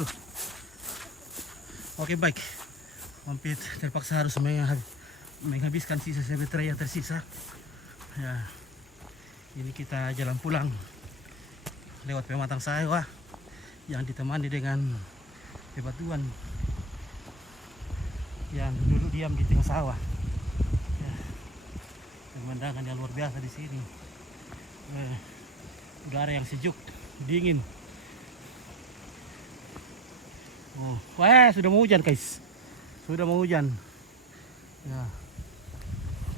itu. Oke baik, Mampit terpaksa harus menghabiskan sisa baterai yang tersisa. Ya, ini kita jalan pulang lewat pematang sawah yang ditemani dengan bebatuan yang duduk diam di tengah sawah. Ya, pemandangan yang luar biasa di sini. Udara yang sejuk, dingin. Oh, wah sudah mau hujan guys, sudah mau hujan. Ya.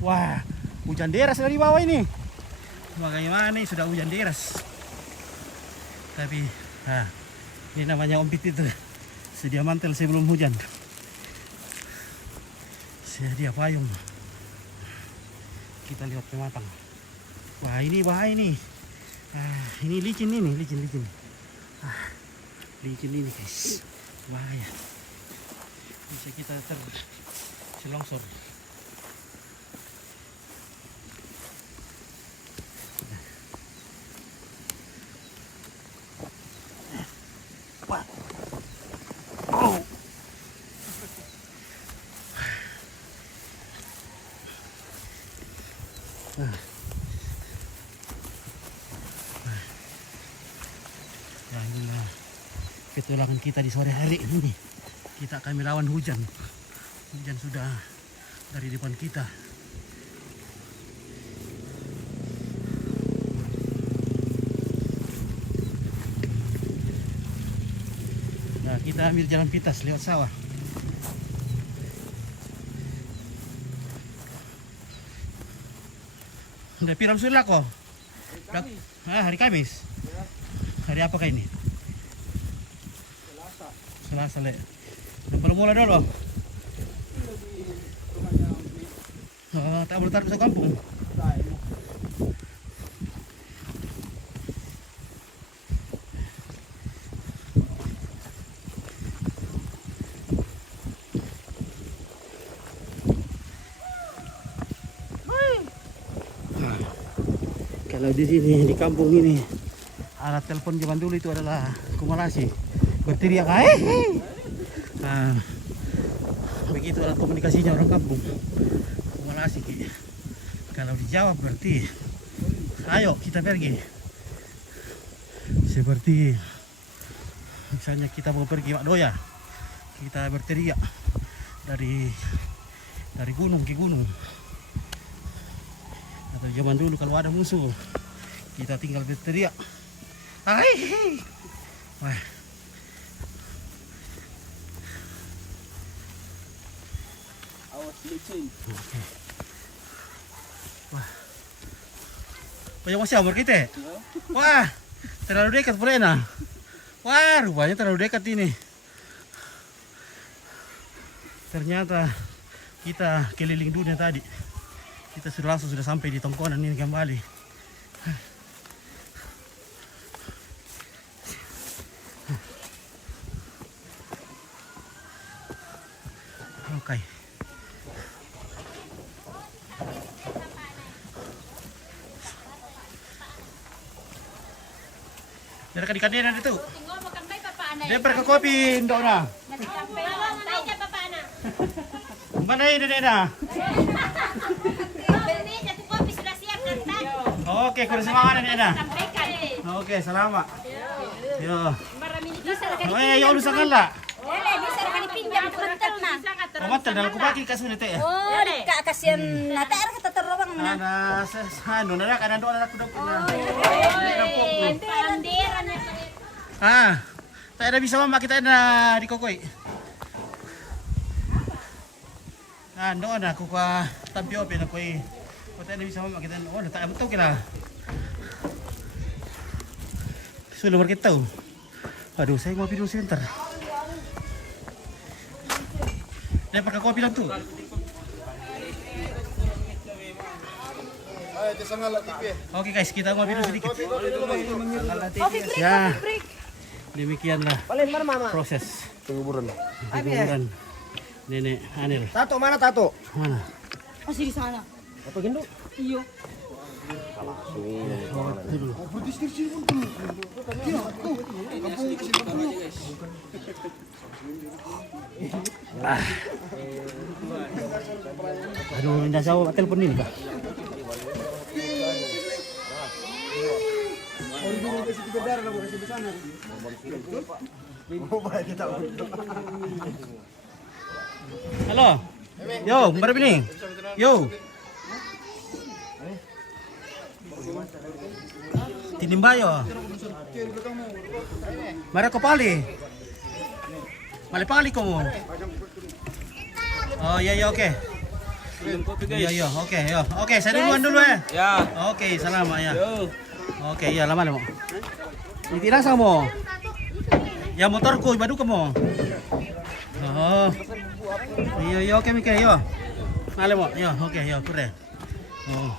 Wah, hujan deras dari bawah ini. Bagaimana nih sudah hujan deras. Tapi, ini namanya ompit itu. Sedia mantel sebelum hujan. Sedia payung. Kita lihat pematang. Wah ini bahaya ini. Ini licin ini, licin. Licin ini guys. Bahaya. Bisa kita terselongsor. Wah. Oh. Ya inilah petualangan kita di sore hari ini. Kita akan melawan hujan. Hujan sudah dari depan kita. Nah, kita ambil jalan pintas lewat sawah. Udah piram sudah kok. Hari Kamis. Hari apa kah ini? Selasa le. Belum mulai dulu. Tak boleh taruh ke kampung. Kalau di sini di kampung ini alat telepon zaman dulu itu adalah kumulasi, berteriak begitu alat komunikasinya orang kampung, kumulasi. Kalau dijawab berarti ayo kita pergi. Seperti misalnya kita mau pergi Mak Doya, kita berteriak dari gunung ke gunung. Atau zaman dulu kalau ada musuh kita tinggal berteriak. Wah. Awas licin. Okay. Wah. Banyak masih amor kita. Wah, terlalu dekat boleh nah. Wah, rupanya terlalu dekat ini. Ternyata kita keliling dunia tadi. Kita sudah sampai di Tongkonan ini kembali. Oke. Dari kadikan itu. Dia pergi kopi ndok na. Mana ini Dena? Oke, kurang semangat nih Dena. Oke, selamat. Yo. Oh ya, udah sakala. Bisa kali pinjam mantel na. Mantel dalam kubaki kasu nete ya. Oh, kak kasihan na taer kita terowang na. Ada sesano na kada do na kudo na. Tak ada bisa mama kita na di kokoi. Do na ko ka tampio pe na koi. Tak ada bisa mama kita. Oh, tak betul kira. Sudah berkita. Aduh, saya ngopi dulu sebentar. Dia pakai kopi lang tuh. Oke guys, kita ngopi dulu sedikit. Ya, demikianlah proses penguburan Nenek Anil. Tato mana tato? Mana? Masih di sana. Tato gendut? Iya. Itu dulu. Aduh, minta jawab telepon ini kak. Halo. Yo, berapa ini? Yo. Tinimbayo. Mara ko pali. Mali ko mo. Oh, iya oke. Iya, oke, yo. Oke, saya duluan dulu ya. Ya. Oke, salamat ya. Yo. Oke, iya lama mo. Itira sa mo. Ya motorku ibadu ka mo. Oh. Iya, oke Mike, yo. Male mo. Yo, oke, yo, kure. Oh.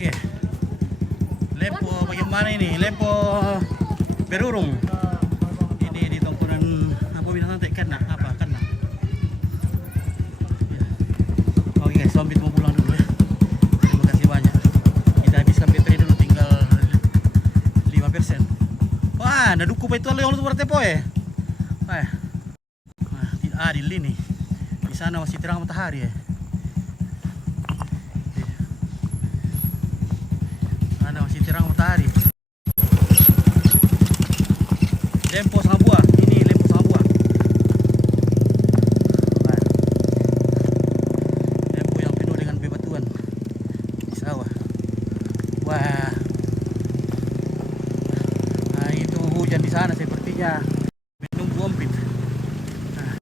Oke. Lempo bagaimana ini? Lempo berurung. Ini di tongkonan apa binatang ikan nak? Apa kan nak? Ya. Oke guys, zombie mau pulang dulu ya. Terima kasih banyak. Kita habiskan baterai dulu, tinggal 5%. Wah, ada duku pa itu yang lu bertepo ya. Wah. Nah, di sini. Di sana masih terang matahari ya. Ada masih terang matahari. Lempo sangat buah. Ini lempo sangat buah. Lempo yang penuh dengan bebatuan di sawah. Wah. Nah, itu hujan di sana sepertinya menunggu ompit. Nah,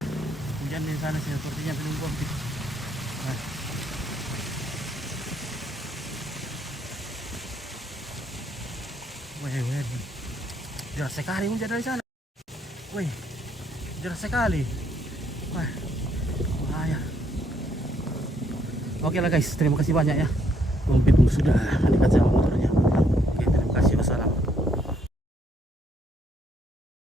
hujan di sana sepertinya menunggu ompit. Nah. Wih, deras sekali hujan dari sana. Wih, deras sekali. Wah, bahaya. Oke lah guys, terima kasih banyak ya. Sudah dekat sama motornya. Oke, terima kasih. Wassalam.